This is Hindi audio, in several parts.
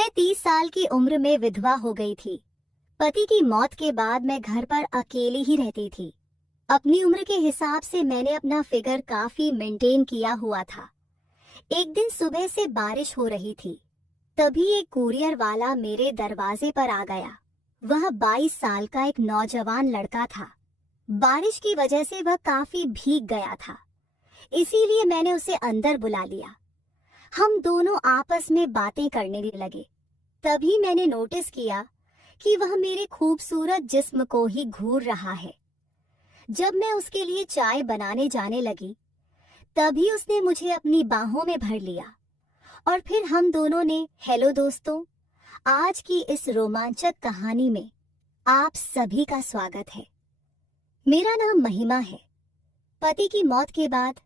मैं 30 साल की उम्र में विधवा हो गई थी। पति की मौत के बाद मैं घर पर अकेली ही रहती थी। अपनी उम्र के हिसाब से मैंने अपना फिगर काफी मेंटेन किया हुआ था। एक दिन सुबह से बारिश हो रही थी, तभी एक कुरियर वाला मेरे दरवाजे पर आ गया। वह 22 साल का एक नौजवान लड़का था। बारिश की वजह से वह काफी भीग गया था, इसीलिए मैंने उसे अंदर बुला लिया। हम दोनों आपस में बातें करने लगे। तभी मैंने नोटिस किया कि वह मेरे खूबसूरत जिस्म को ही घूर रहा है। जब मैं उसके लिए चाय बनाने जाने लगी, तभी उसने मुझे अपनी बाहों में भर लिया और फिर हम दोनों ने हेलो दोस्तों, आज की इस रोमांचक कहानी में आप सभी का स्वागत है। मेरा नाम महिमा है। पति की मौत के बाद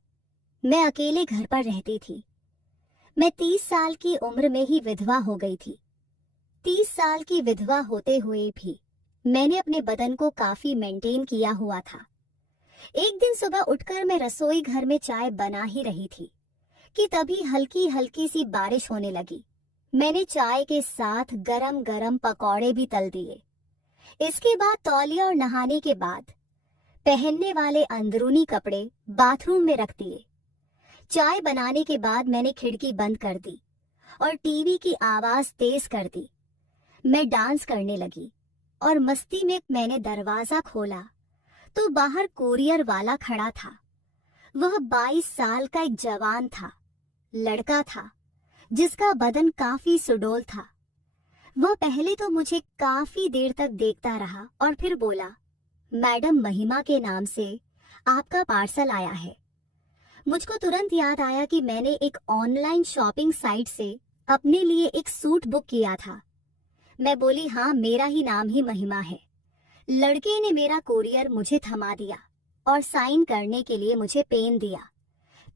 मैं अकेले घर पर रहती थी। मैं 30 साल की उम्र में ही विधवा हो गई थी। 30 साल की विधवा होते हुए भी मैंने अपने बदन को काफी मेंटेन किया हुआ था। एक दिन सुबह उठकर मैं रसोई घर में चाय बना ही रही थी कि तभी हल्की हल्की सी बारिश होने लगी। मैंने चाय के साथ गरम गरम पकौड़े भी तल दिए। इसके बाद तौलिया और नहाने के बाद पहनने वाले अंदरूनी कपड़े बाथरूम में रख दिए। चाय बनाने के बाद मैंने खिड़की बंद कर दी और टीवी की आवाज तेज कर दी। मैं डांस करने लगी और मस्ती में मैंने दरवाजा खोला तो बाहर कुरियर वाला खड़ा था। वह 22 साल का एक जवान था, लड़का था जिसका बदन काफी सुडौल था। वह पहले तो मुझे काफी देर तक देखता रहा और फिर बोला, मैडम महिमा के नाम से आपका पार्सल आया है। मुझको तुरंत याद आया कि मैंने एक ऑनलाइन शॉपिंग साइट से अपने लिए एक सूट बुक किया था। मैं बोली, हाँ, मेरा ही नाम ही महिमा है। लड़के ने मेरा कुरियर मुझे थमा दिया और साइन करने के लिए मुझे पेन दिया।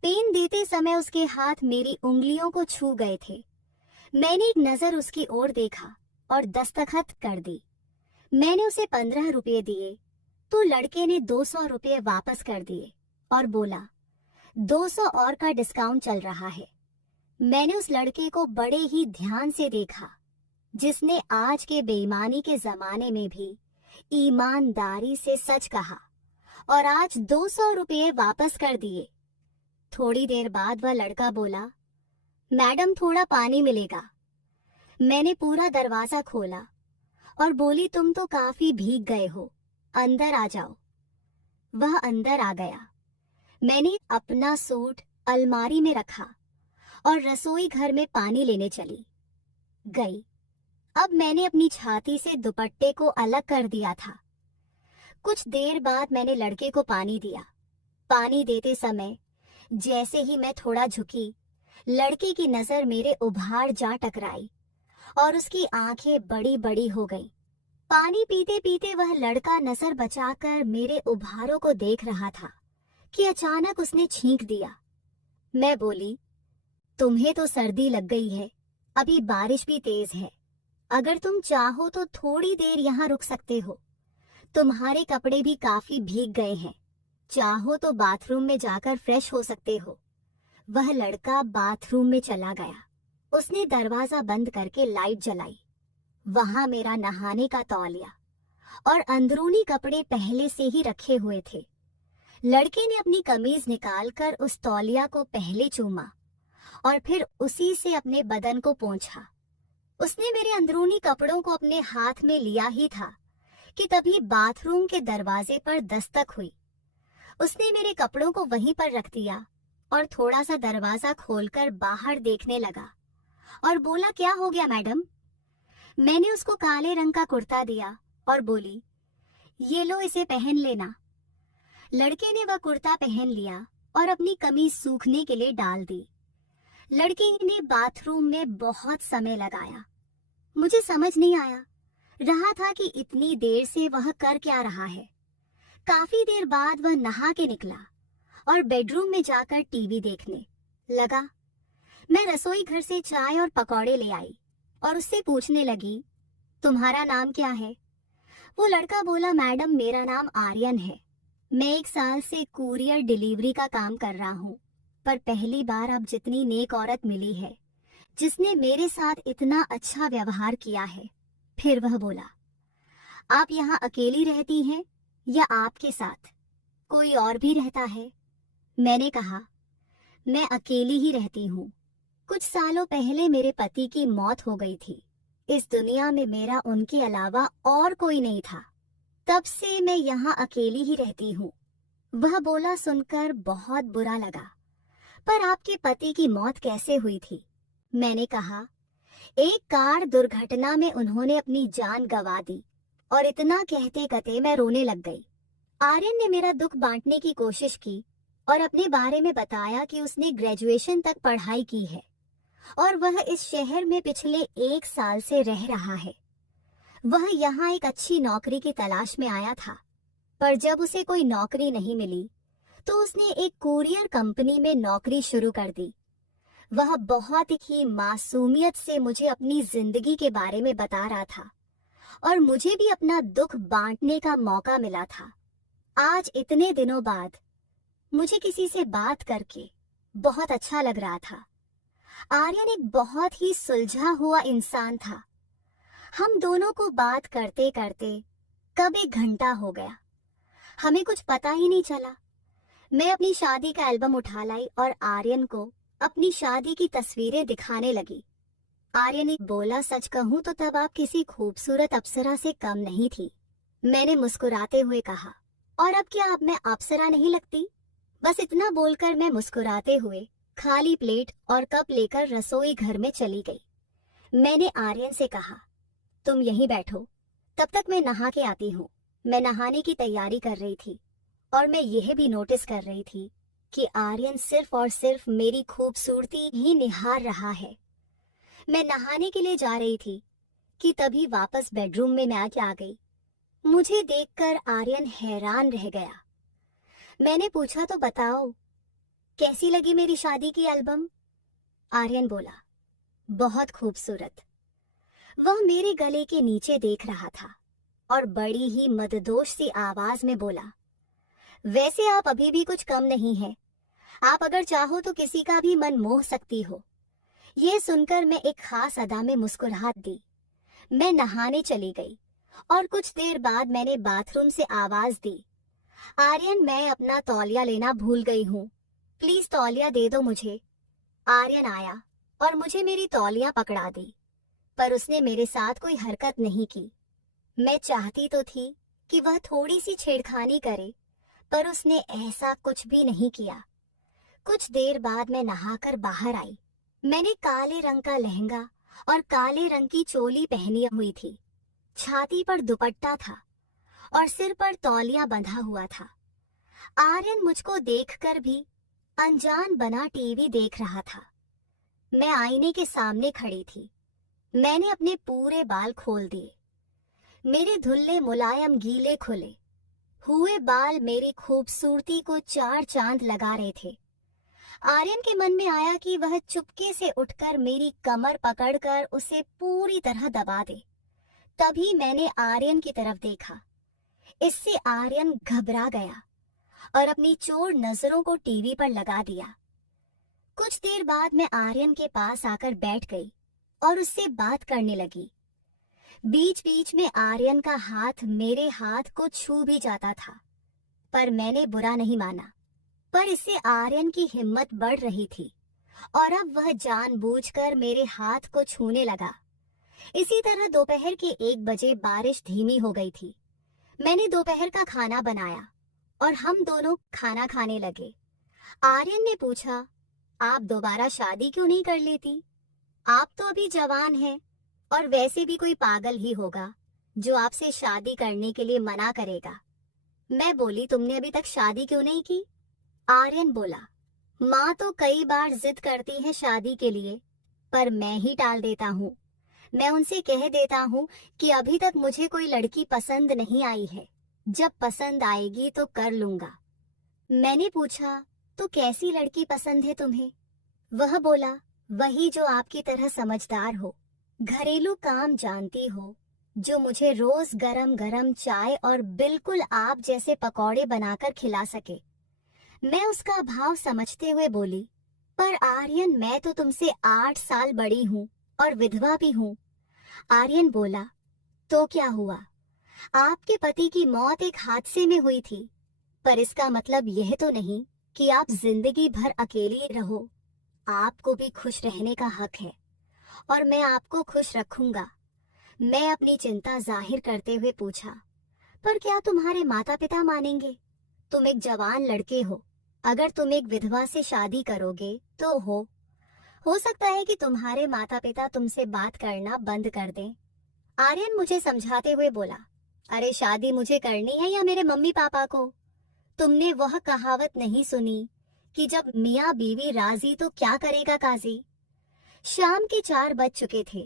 पेन देते समय उसके हाथ मेरी उंगलियों को छू गए थे। मैंने एक नजर उसकी ओर देखा और दस्तखत कर दी। मैंने उसे 15 रुपये दिए तो लड़के ने 200 रुपये वापस कर दिए और बोला, 200 और का डिस्काउंट चल रहा है। मैंने उस लड़के को बड़े ही ध्यान से देखा, जिसने आज के बेईमानी के जमाने में भी ईमानदारी से सच कहा और आज 200 रुपये वापस कर दिए। थोड़ी देर बाद वह लड़का बोला, मैडम थोड़ा पानी मिलेगा। मैंने पूरा दरवाजा खोला और बोली, तुम तो काफी भीग गए हो, अंदर आ जाओ। वह अंदर आ गया। मैंने अपना सूट अलमारी में रखा और रसोई घर में पानी लेने चली गई। अब मैंने अपनी छाती से दुपट्टे को अलग कर दिया था। कुछ देर बाद मैंने लड़के को पानी दिया। पानी देते समय जैसे ही मैं थोड़ा झुकी, लड़के की नजर मेरे उभार जा टकराई और उसकी आंखें बड़ी बड़ी हो गईं। पानी पीते पीते वह लड़का नजर बचाकर मेरे उभारों को देख रहा था कि अचानक उसने छींक दिया। मैं बोली, तुम्हें तो सर्दी लग गई है, अभी बारिश भी तेज है। अगर तुम चाहो तो थोड़ी देर यहाँ रुक सकते हो। तुम्हारे कपड़े भी काफी भीग गए हैं, चाहो तो बाथरूम में जाकर फ्रेश हो सकते हो। वह लड़का बाथरूम में चला गया। उसने दरवाजा बंद करके लाइट जलाई। वहां मेरा नहाने का तौलिया और अंदरूनी कपड़े पहले से ही रखे हुए थे। लड़के ने अपनी कमीज निकालकर उस तौलिया को पहले चूमा और फिर उसी से अपने बदन को पोंछा। उसने मेरे अंदरूनी कपड़ों को अपने हाथ में लिया ही था कि तभी बाथरूम के दरवाजे पर दस्तक हुई। उसने मेरे कपड़ों को वहीं पर रख दिया और थोड़ा सा दरवाजा खोलकर बाहर देखने लगा और बोला, क्या हो गया मैडम? मैंने उसको काले रंग का कुर्ता दिया और बोली, ये लो, इसे पहन लेना। लड़के ने वह कुर्ता पहन लिया और अपनी कमीज सूखने के लिए डाल दी। लड़के ने बाथरूम में बहुत समय लगाया। मुझे समझ नहीं आया रहा था कि इतनी देर से वह कर क्या रहा है। काफी देर बाद वह नहा के निकला और बेडरूम में जाकर टीवी देखने लगा। मैं रसोई घर से चाय और पकौड़े ले आई और उससे पूछने लगी, तुम्हारा नाम क्या है? वो लड़का बोला, मैडम मेरा नाम आर्यन है। मैं 1 साल से कुरियर डिलीवरी का काम कर रहा हूँ, पर पहली बार अब जितनी नेक औरत मिली है जिसने मेरे साथ इतना अच्छा व्यवहार किया है। फिर वह बोला, आप यहाँ अकेली रहती हैं या आपके साथ कोई और भी रहता है? मैंने कहा, मैं अकेली ही रहती हूँ। कुछ सालों पहले मेरे पति की मौत हो गई थी। इस दुनिया में मेरा उनके अलावा और कोई नहीं था। तब से मैं यहाँ अकेली ही रहती हूँ। वह बोला सुनकर बहुत बुरा लगा। पर आपके पति की मौत कैसे हुई थी? मैंने कहा, एक कार दुर्घटना में उन्होंने अपनी जान गंवा दी। और इतना कहते कहते मैं रोने लग गई। आर्यन ने मेरा दुख बांटने की कोशिश की और अपने बारे में बताया कि उसने ग्रेजुएशन तक पढ़ाई की है और वह इस शहर में पिछले 1 साल से रह रहा है। वह यहाँ एक अच्छी नौकरी की तलाश में आया था, पर जब उसे कोई नौकरी नहीं मिली तो उसने एक कुरियर कंपनी में नौकरी शुरू कर दी। वह बहुत ही मासूमियत से मुझे अपनी जिंदगी के बारे में बता रहा था और मुझे भी अपना दुख बांटने का मौका मिला था। आज इतने दिनों बाद मुझे किसी से बात करके बहुत अच्छा लग रहा था। आर्यन एक बहुत ही सुलझा हुआ इंसान था। हम दोनों को बात करते करते कब 1 घंटा हो गया, हमें कुछ पता ही नहीं चला। मैं अपनी शादी का एल्बम उठा लाई और आर्यन को अपनी शादी की तस्वीरें दिखाने लगी। आर्यन ने बोला, सच कहूं तो तब आप किसी खूबसूरत अप्सरा से कम नहीं थी। मैंने मुस्कुराते हुए कहा, और अब क्या अब मैं अप्सरा नहीं लगती? बस इतना बोलकर मैं मुस्कुराते हुए खाली प्लेट और कप लेकर रसोई घर में चली गई। मैंने आर्यन से कहा, तुम यहीं बैठो, तब तक मैं नहा के आती हूँ। मैं नहाने की तैयारी कर रही थी और मैं यह भी नोटिस कर रही थी कि आर्यन सिर्फ और सिर्फ मेरी खूबसूरती ही निहार रहा है। मैं नहाने के लिए जा रही थी कि तभी वापस बेडरूम में मैं आ गई। मुझे देखकर आर्यन हैरान रह गया। मैंने पूछा, तो बताओ कैसी लगी मेरी शादी की एल्बम? आर्यन बोला, बहुत खूबसूरत। वह मेरे गले के नीचे देख रहा था और बड़ी ही मददोश सी आवाज में बोला, वैसे आप अभी भी कुछ कम नहीं है। आप अगर चाहो तो किसी का भी मन मोह सकती हो। यह सुनकर मैं एक खास अदा में मुस्कुरा दी। मैं नहाने चली गई और कुछ देर बाद मैंने बाथरूम से आवाज दी, आर्यन, मैं अपना तौलिया लेना भूल गई हूँ, प्लीज तौलिया दे दो मुझे। आर्यन आया और मुझे मेरी तौलिया पकड़ा दी, पर उसने मेरे साथ कोई हरकत नहीं की। मैं चाहती तो थी कि वह थोड़ी सी छेड़खानी करे, पर उसने ऐसा कुछ भी नहीं किया। कुछ देर बाद मैं नहाकर बाहर आई। मैंने काले रंग का लहंगा और काले रंग की चोली पहनी हुई थी। छाती पर दुपट्टा था और सिर पर तौलिया बंधा हुआ था। आर्यन मुझको देखकर भी अनजान बना टीवी देख रहा था। मैं आईने के सामने खड़ी थी। मैंने अपने पूरे बाल खोल दिए। मेरे धुल्ले मुलायम गीले खुले हुए बाल मेरी खूबसूरती को 4 चांद लगा रहे थे। आर्यन के मन में आया कि वह चुपके से उठकर मेरी कमर पकड़कर उसे पूरी तरह दबा दे। तभी मैंने आर्यन की तरफ देखा। इससे आर्यन घबरा गया और अपनी चोर नजरों को टीवी पर लगा दिया। कुछ देर बाद मैं आर्यन के पास आकर बैठ गई और उससे बात करने लगी। बीच बीच में आर्यन का हाथ मेरे हाथ को छू भी जाता था, पर मैंने बुरा नहीं माना। पर इससे आर्यन की हिम्मत बढ़ रही थी और अब वह जानबूझकर मेरे हाथ को छूने लगा। इसी तरह दोपहर के 1 बजे बारिश धीमी हो गई थी। मैंने दोपहर का खाना बनाया और हम दोनों खाना खाने लगे। आर्यन ने पूछा, आप दोबारा शादी क्यों नहीं कर लेती? आप तो अभी जवान हैं और वैसे भी कोई पागल ही होगा जो आपसे शादी करने के लिए मना करेगा। मैं बोली, तुमने अभी तक शादी क्यों नहीं की? आर्यन बोला, माँ तो कई बार जिद करती है शादी के लिए, पर मैं ही टाल देता हूँ। मैं उनसे कह देता हूँ कि अभी तक मुझे कोई लड़की पसंद नहीं आई है, जब पसंद आएगी तो कर लूंगा। मैंने पूछा, तो कैसी लड़की पसंद है तुम्हें? वह बोला, वही जो आपकी तरह समझदार हो, घरेलू काम जानती हो, जो मुझे रोज गरम गरम चाय और बिल्कुल आप जैसे पकौड़े बनाकर खिला सके। मैं उसका भाव समझते हुए बोली, पर आर्यन, मैं तो तुमसे 8 साल बड़ी हूँ और विधवा भी हूँ। आर्यन बोला, तो क्या हुआ? आपके पति की मौत एक हादसे में हुई थी, पर इसका मतलब यह तो नहीं कि आप जिंदगी भर अकेली रहो। आपको भी खुश रहने का हक है और मैं आपको खुश रखूंगा। मैं अपनी चिंता जाहिर करते हुए पूछा, पर क्या तुम्हारे माता पिता मानेंगे? तुम एक जवान लड़के हो। अगर तुम एक विधवा से शादी करोगे तो हो सकता है कि तुम्हारे माता पिता तुमसे बात करना बंद कर दें। आर्यन मुझे समझाते हुए बोला, अरे शादी मुझे करनी है या मेरे मम्मी पापा को? तुमने वह कहावत नहीं सुनी कि जब मियाँ बीवी राजी तो क्या करेगा काजी? शाम के 4 बज चुके थे।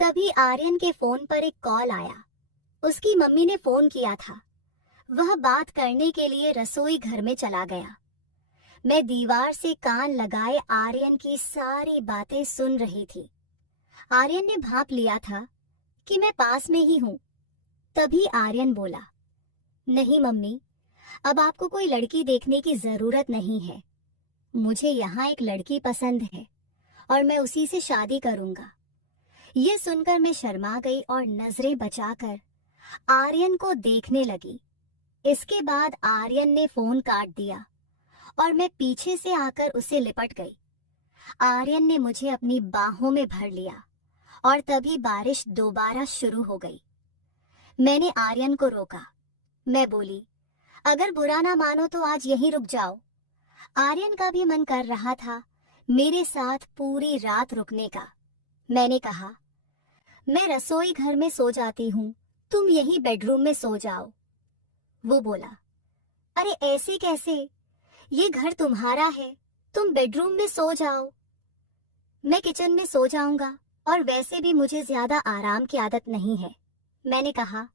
तभी आर्यन के फोन पर एक कॉल आया। उसकी मम्मी ने फोन किया था। वह बात करने के लिए रसोई घर में चला गया। मैं दीवार से कान लगाए आर्यन की सारी बातें सुन रही थी। आर्यन ने भांप लिया था कि मैं पास में ही हूँ। तभी आर्यन बोला, नहीं मम्मी, अब आपको कोई लड़की देखने की जरूरत नहीं है। मुझे यहाँ एक लड़की पसंद है और मैं उसी से शादी करूंगा। ये सुनकर मैं शर्मा गई और नजरें बचाकर आर्यन को देखने लगी। इसके बाद आर्यन ने फोन काट दिया और मैं पीछे से आकर उसे लिपट गई। आर्यन ने मुझे अपनी बाहों में भर लिया और तभी बारिश दोबारा शुरू हो गई। मैंने आर्यन को रोका। मैं बोली, अगर बुरा ना मानो तो आज यहीं रुक जाओ। आर्यन का भी मन कर रहा था मेरे साथ पूरी रात रुकने का। मैंने कहा, मैं रसोई घर में सो जाती हूँ, तुम यहीं बेडरूम में सो जाओ। वो बोला, अरे ऐसे कैसे? ये घर तुम्हारा है, तुम बेडरूम में सो जाओ। मैं किचन में सो जाऊंगा और वैसे भी मुझे ज्यादा आराम की आदत नहीं है। मैंने कहा,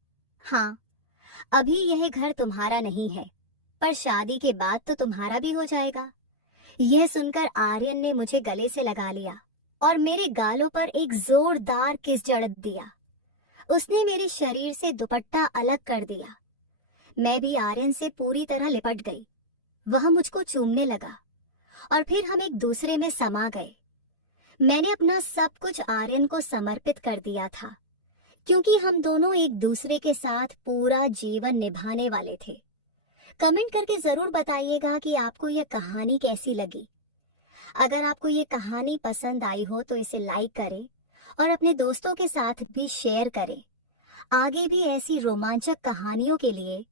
हाँ, अभी यह घर तुम्हारा नहीं है, पर शादी के बाद तो तुम्हारा भी हो जाएगा। यह सुनकर आर्यन ने मुझे गले से लगा लिया और मेरे गालों पर एक जोरदार किस जड़त दिया। उसने मेरे शरीर से दुपट्टा अलग कर दिया। मैं भी आर्यन से पूरी तरह लिपट गई। वह मुझको चूमने लगा और फिर हम एक दूसरे में समा गए। मैंने अपना सब कुछ आर्यन को समर्पित कर दिया था, क्योंकि हम दोनों एक दूसरे के साथ पूरा जीवन निभाने वाले थे। कमेंट करके जरूर बताइएगा कि आपको यह कहानी कैसी लगी। अगर आपको ये कहानी पसंद आई हो तो इसे लाइक करें और अपने दोस्तों के साथ भी शेयर करें। आगे भी ऐसी रोमांचक कहानियों के लिए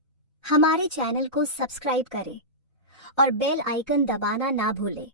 हमारे चैनल को सब्सक्राइब करें और बेल आइकन दबाना ना भूलें।